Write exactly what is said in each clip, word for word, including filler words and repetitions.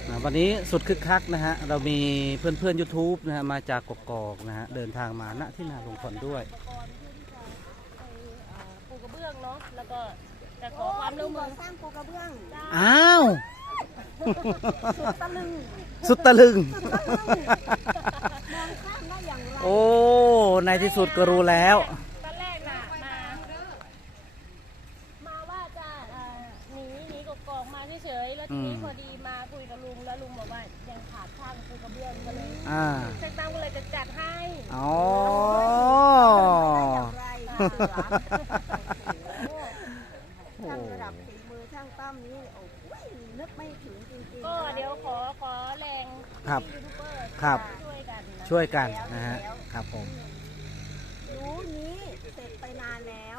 วันนี้สุดคึกคักนะฮะเรามีเพื่อนเพื่อนยูทูบนะฮะมาจากกกอกนะฮะเดินทางมาณที่นาลุงพลด้วยปูกระเบื้องเนาะแล้วก็จะขอความร่วมมือสร้างปูกระเบื้องอ้าวสุดตะลึงสุดตะลึงมองข้ามได้อย่างไรโอ้ในที่สุดก็รู้แล้วตอนแรกน่ะมามาว่าจะหนีหนีกกอกมาเฉยๆแล้วทีนี้พอดีมาคุยกับลุงแล้วลุงบอกว่ายังขาดช่างปูกระเบื้องก็เลยช่างตั้งก็เลยจะจัดให้อ๋อช่างระดับฝีมือช่างตั้มนี้โอ้ยนึกไม่ถึงจริงๆก็เดี๋ยวขอขอแรงครับยูทูบเบอร์ครับช่วยกันช่วยกันนะฮะครับผมรู้นี้เสร็จไปนานแล้ว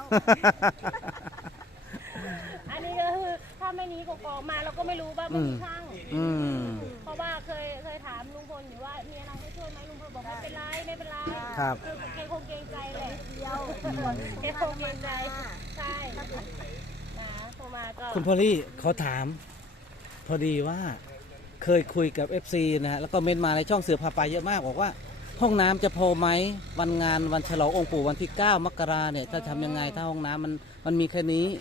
อันนี้ก็คือถ้าไม่นี้กกอกมาเราก็ไม่รู้ว่าไม่มีช่างเพราะว่าเคยเคยถามลุงพลอยู่ว่ามีอะไรให้ช่วยไหมลุงพลบอกไม่เป็นไรไม่เป็นไรครับคือแกคงเกรงใจแหละเดียวแกคงเกรงใจใช่นะโทรมาก็คุณพอลลี่เขาถามพอดีว่าเคยคุยกับ เอฟ ซี นะฮะแล้วก็เมนมาในช่องเสือพาไปเยอะมากบอกว่าห้องน้ำจะพอไหมวันงานวันฉลององค์ปู่วันที่เก้ามกราเนี่ยจะทำยังไงถ้าห้องน้ำมันมันมีแค่นี้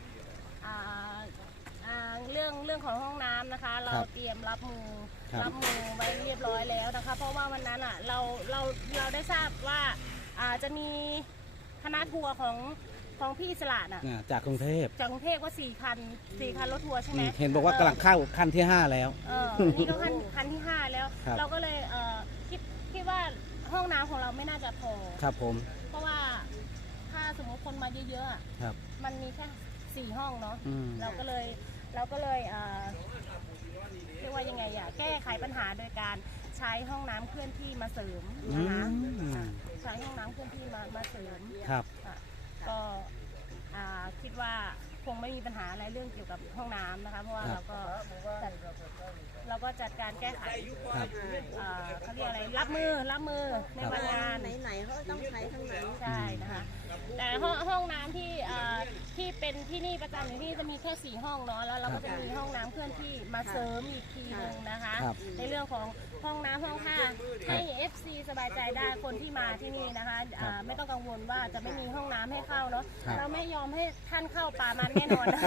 เรื่องเรื่องของห้องน้ำนะคะเราเตรียมรับมือรับมือไว้เรียบร้อยแล้วนะคะเพราะว่าวันนั้นอ่ะเราเราเราได้ทราบว่าอาจะมีคณะทัวร์ของของพี่สลัดอ่ะจากกรุงเทพจากกรุงเทพว่าสี่คันสี่คันรถทัวร์ใช่ไหมเห็นบอกว่ากำลังเข้าคันที่ห้าแล้วเออนี่ก็คันคันที่ห้าแล้วเราก็เลยเออคิดคิดว่าห้องน้ำของเราไม่น่าจะพอครับผมเพราะว่าถ้าสมมติคนมาเยอะๆอ่ะมันมีแค่สี่ห้องเนาะเราก็เลยเราก็เลยเอ่อเรียกว่ายังไงอ่ะแก้ไขปัญหาโดยการใช้ห้องน้ำเคลื่อนที่มาเสริมนะคะใช้ห้องน้ำเคลื่อนที่มามาเสริมครับก็คิดว่าคงไม่มีปัญหาอะไรเรื่องเกี่ยวกับห้องน้ำนะคะเพราะว่าเราก็จัดเราก็จัดการแก้ไขเขาเรียกอะไรรับมือรับมือในวันงานไหนๆเขาต้องใช้ทั้งนั้นใช่นะคะแต่ห้องห้องน้ำที่ที่เป็นที่นี่ประจำอยู่ที่จะมีแค่สี่ห้องเนาะแล้วเราก็จะมีห้องน้ำเคลื่อนที่มาเสริมอีกทีนึงนะคะในเรื่องของห้องน้ำห้องท่าให้ เอฟ ซี สบายใจได้คนที่มาที่นี่นะคะไม่ต้องกังวลว่าจะไม่มีห้องน้ำให้เข้าเนาะเราไม่ยอมให้ท่านเข้าป่ามันแน่นอน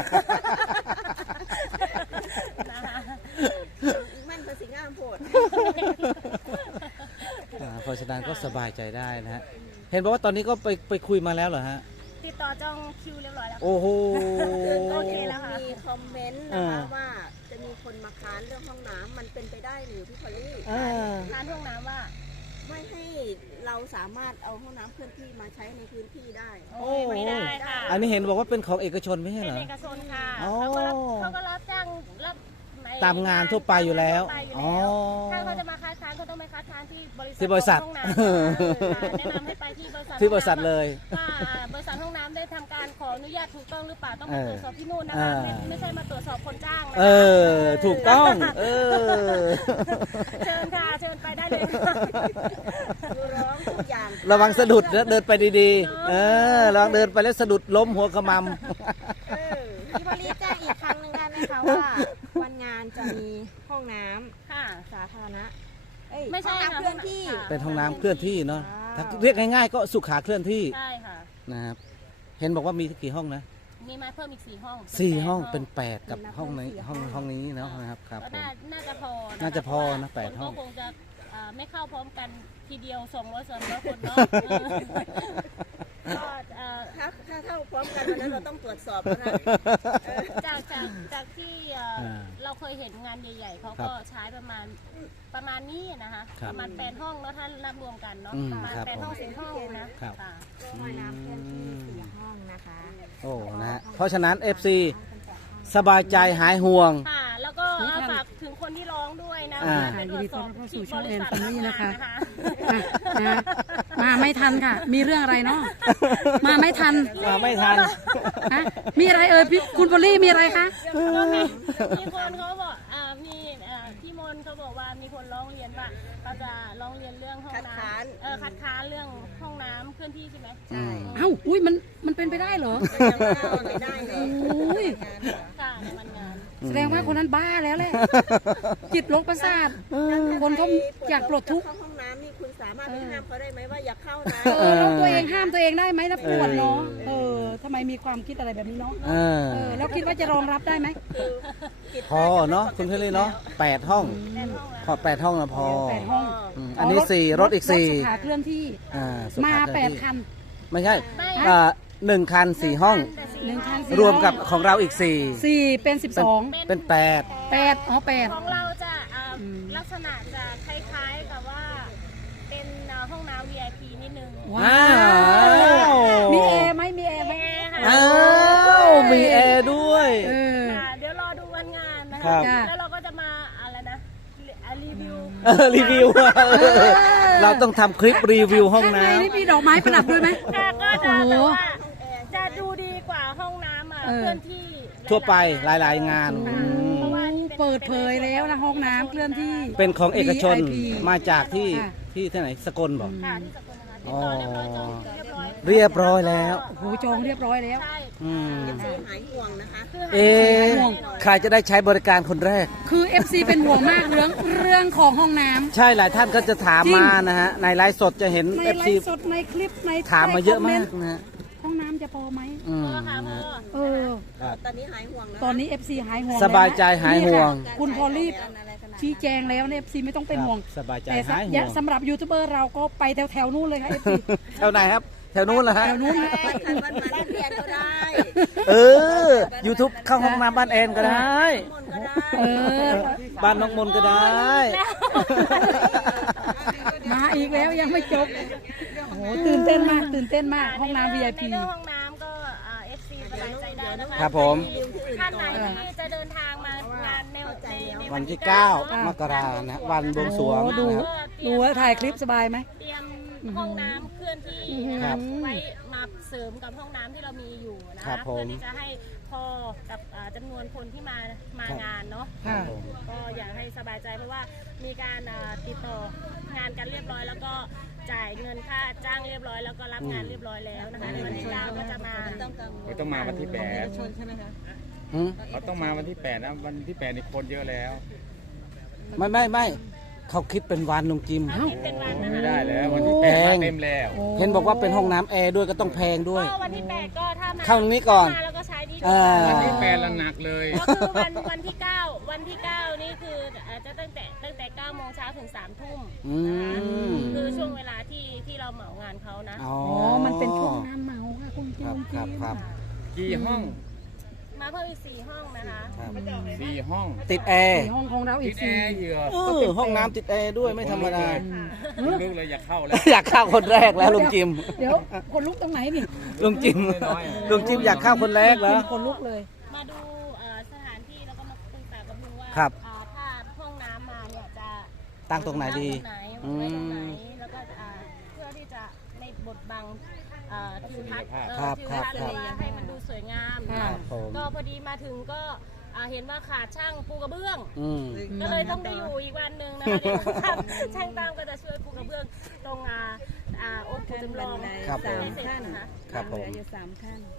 นะคะมันเป็นสิ่งงามโพดเพราะฉะนั้นก็สบายใจได้นะฮะเห็นบอกว่าตอนนี้ก็ไปไปคุยมาแล้วเหรอฮะติดต่อจองคิวเรียบร้อยแล้วโอ้โหโอเคแล้วค่ะมีคอมเมนต์นะคะว่าจะมีคนมาค้านเรื่องห้องน้ำมันเป็นไปได้หรือพี่พอลลี่ค้านห้องน้ำว่าไม่ให้เราสามารถเอาห้องน้ำเคลื่อนที่มาใช้ในพื้นที่ได้โอ้ไม่ได้ค่ะอันนี้เห็นบอกว่าเป็นของเอกชนไม่ใช่เหรอเป็นเอกชนค่ะเขาก็รับเขาก็รับจ้างรับตามงานทั่วไปอยู่แล้วอ๋อถ้าเขาจะมาค้านเขาต้องไปค้านที่บริษัทที่บริษัทแนะนำให้ไปที่บริษัทที่บริษัทเลยว่าบริษัทห้องน้ำได้ทำการขออนุญาตถูกต้องหรือเปล่าต้องมาตรวจสอบที่นู่นนะคะไม่ใช่มาตรวจสอบคนจ้างนะเออถูกต้องเออเชิญค่ะเชิญไปได้เลยร้องทุกอย่างระวังสะดุดเดินไปดีๆเออระวังเดินไปแล้วสะดุดล้มหัวขมำพี่พอลลี่แจ้งอีกครั้งหนึ่งได้ไหมคะว่าวันงานจะมีห้องน้ำค่ะสาธารณะไม่ใช่เคลื่อนที่เป็นห้องน้ำเคลื่อนที่เนาะถ้าเรียกง่ายๆก็สุขาเคลื่อนที่ใช่ค่ะนะครับเห็นบอกว่ามีกี่ห้องนะมีมาเพิ่มอีกสี่ห้องสี่ห้องเป็นแปดกับห้องนี้ห้องห้องนี้เนาะนะครับครับน่าจะพอน่าจะพอนะแปดห้องคงจะไม่เข้าพร้อมกันทีเดียวส่งร้อยสองร้อยคนเนาะก็ถ้าถ้าเข้าพร้อมกันวันนั้นเราต้องตรวจสอบนะจากจากจากที่เราเคยเห็นงานใหญ่ๆเขาก็ใช้ประมาณประมาณนี้นะคะประมาณแปดห้องแล้วถ้านับรวมกันเนาะประมาณแปดห้องสี่ห้องนะค่ะห้องน้ำเคลื่อนที่สี่ห้องนะคะโอ้นะฮะเพราะฉะนั้น เอฟ ซี สบายใจหายห่วงค่ะแล้วก็ฝากถึงคนที่ร้องด้วยนะไปตรวจสอบที่บริษัทนี้นะคะมาไม่ทันค่ะมีเรื่องอะไรเนาะมาไม่ทันมาไม่ทันมีอะไรเอ่ยคุณพอลลี่มีอะไรคะก็มีมีคนเขาบอกมีพี่มนเขาบอกว่ามีคนร้องเรียนว่าเขาจะร้องเรียนเรื่องห้องน้ำเออคัดค้านเรื่องห้องน้ำเคลื่อนที่ใช่ไหมใช่เอ้าอุ้ยมันมันเป็นไปได้เหรอไม่ได้เลยอุ้ยค่ะในวันงานแสดงว่าคนนั้นบ้าแล้วแหละ จิตโรคประสาท คนเขาอยากปลดทุกข์เข้าห้องน้ำนี่คุณสามารถไปห้ามเขาได้ไหมว่าอย่าเข้านะเออแล้วตัวเองห้ามตัวเองได้ไหมนะปวดเนาะเออทำไมมีความคิดอะไรแบบนี้เนาะเออเออแล้วคิดว่าจะรองรับได้ไหมพอเนาะคุณเพลลี่เนาะแปดห้อง พอแปดห้องนะพอแปดห้องอืมอันนี้สี่รถอีกสี่รถสุขาเคลื่อนที่อ่าสุมาขาเคแปลื่อดนที่คันไม่ใช่อ่าหนึ่งคันสี่ห้องหนึ่งคันสี่รวมกับของเราอีกสี่สี่เป็นสิบสองเป็นแปดแปดอ๋อแปดของเราจะเอ่ออลักษณะจะคล้ายๆกับว่าเป็นเอ่อห้องน้ำ วี ไอ พี นิดนึงว้าว มีแอร์ไหมมีแอร์ไหมแอร์ค่ะอ้าวมีแอร์ด้วยเออค่ะเดี๋ยวรอดูวันงานนะครัคะบจ้ะแล้วเราก็จะมาอะไรนะอ่ะรีวิวเออรีวิวเราต้องทำคลิปรีวิวห้องข้างในน้ำนี่มีดอกไม้ประดับด้วยไหมค่ะก็จะโอ้โหแบบว่าจะดูดีกว่าห้องน้ำอ่ะเออเคลื่อนที่ทั่วไปหลายๆงานโอ้อืมเพราะว่านี่เปิดเผยแล้วนะห้องน้ำเคลื่อนที่เป็นของเอกชนวี ไอ พีมาจากที่ค่ะที่ที่ไหนสกลบอกค่ะที่สกลนะคะติดต่อเรียบร้อยจองเรียบร้อยเรียบร้อยแล้วโอ้โหจองเรียบร้อยแล้วใช่อืมคือหายห่วงนะคะคือหาเอ๊ะใครจะได้ใช้บริการคนแรกคือ เอฟ ซี เป็นห่วงมากเรื่องเรื่องของห้องน้ำใช่หลายท่านก็จะถามจริงมานะฮะ ในไลฟ์สดจะเห็นในเอฟไลซีฟ์สดในคลิปในถามมาเยอะใต้คมากนต์นะฮะห้องน้ำจะพอไหมอืมพ่อค่ะพ่อเออครับตอนนี้หายห่วงนะตอนนี้ เอฟ ซี หายห่วงสบายใจหายห่วงนี่ค่ะคุณพอรีบชี้แจงแล้วเนี่ย เอฟ ซี ไม่ต้องเป็นห่วงครับสบายใจแต่หายห่วงสำหรับยูทูบเบอร์เราก็ไปแถวแถวๆนู้นเลยค่ะ เอฟ ซีแถวไหนครับ แถวนู้นเหรอฮะแถวนู้นวันมันมาเรียนก็ได้เออ YouTube เข้าห้องน้ำบ้านแอนก็ได้มนต์ก็ได้เออบ้านน้องมนก็ได้มาอีกแล้วยังไม่จบโอ้โหตื่นเต้นมากตื่นเต้นมากห้องน้ำ วี ไอ พีในเรื่องห้องน้ำก็เอฟซีสบายใจได้นะคะครับผมท่านไหนที่จะเดินทางมางานในในในวันที่เก้ามกรานะ วันบวงสรวงโอ้ดูนะครับดูแล้วถ่ายคลิปสบายไหมเตรียมห้องน้ำเคลื่อนที่ครับไว้มาเสริมกับห้องน้ำที่เรามีอยู่นะครัคะบผมเพื่อที่จะให้พอกับอ่าจำนวนคนที่มามางานเนาะค่ะก็อยากให้สบายใจเพราะว่ามีการอ่าติดต่องานกันเรียบร้อย แล้วก็จ่ายเงินค่าจ้างเรียบร้อย แล้วก็รับงานเรียบร้อยแล้วนะคะในวันที่เก้าก็จะมาเราต้องมาวันที่แปดหืมเราต้องมาวันที่แปดนะวันที่แปดนี่คนเยอะแล้วไม่ไม่ไม่เขาคิดเป็นวันลุงจิมเป็นวันนะไม่คะได้แล้ววันที่แปดแพมาง เต็มแล้วเห็นบอกว่าเป็นห้องน้ำแอร์ด้วยก็ต้องแพงด้วยก็วันที่แปดก็ถ้ามาเข้าตรงนี้ก่อนมาแล้วก็ใช้นี่อ่าวันที่แปดละหนักเลยก็คือวันวันที่เก้าวันที่เก้านี่คืออาจจะตั้งแต่ตั้งแต่เก้าโมงเช้าถึงสามทุ่มอืมคือช่วงเวลาที่ที่เราเหมางานเขานะอ๋ออ๋อ มันเป็นช่วงงานเหมาค่ะคุณจิครับมครับครับกี่ห้องมาเพิ่มอีกสี่ห้องนะคะครับสี่ห้องติดแอร์สี่ห้องของเราอีติกดแอสี่ร์เหยื่อเออห้องน้ำติดแอร์ด้วยไม่ธรรมดาลึกเลยอยากเข้าแล้วอยากเข้าคนแรกแล้วลุงจิมเดี๋ยวคนลุกตรงไหนนี่ลุงจิมน้อยๆอะลุงจิมอยากเข้าคนแรกแล้วคนลุกเลยมาดูเอ่อสถานที่แล้วก็มาปรึกษากับลุงว่าครับอ่าถ้าห้องน้ำมาเนี่ยจะตั้งตรงไหนดีตั้งตรงไหนไว้ตรงไหนแล้วก็อ่าเพื่อที่จะไม่บดบังอ่าทิวทัศน์เอ่อครับทิวครับทัศน์ครับหรือว่าให้มันดูสวยงามค่ะครับผมก็พอดีมาถึงก็อ่าเห็นว่าขาดช่างปูกระเบื้องอืมก็เลยต้องได้อยู่อีกวันหนึ่งนะคะเดี๋ยวช่างช่างตามก็จะช่วยปูกระเบื้องตรงอ่าอ่าองค์ปู่จำลองครับผมให้เสร็จนะคะครับผมอยู่สามขั้น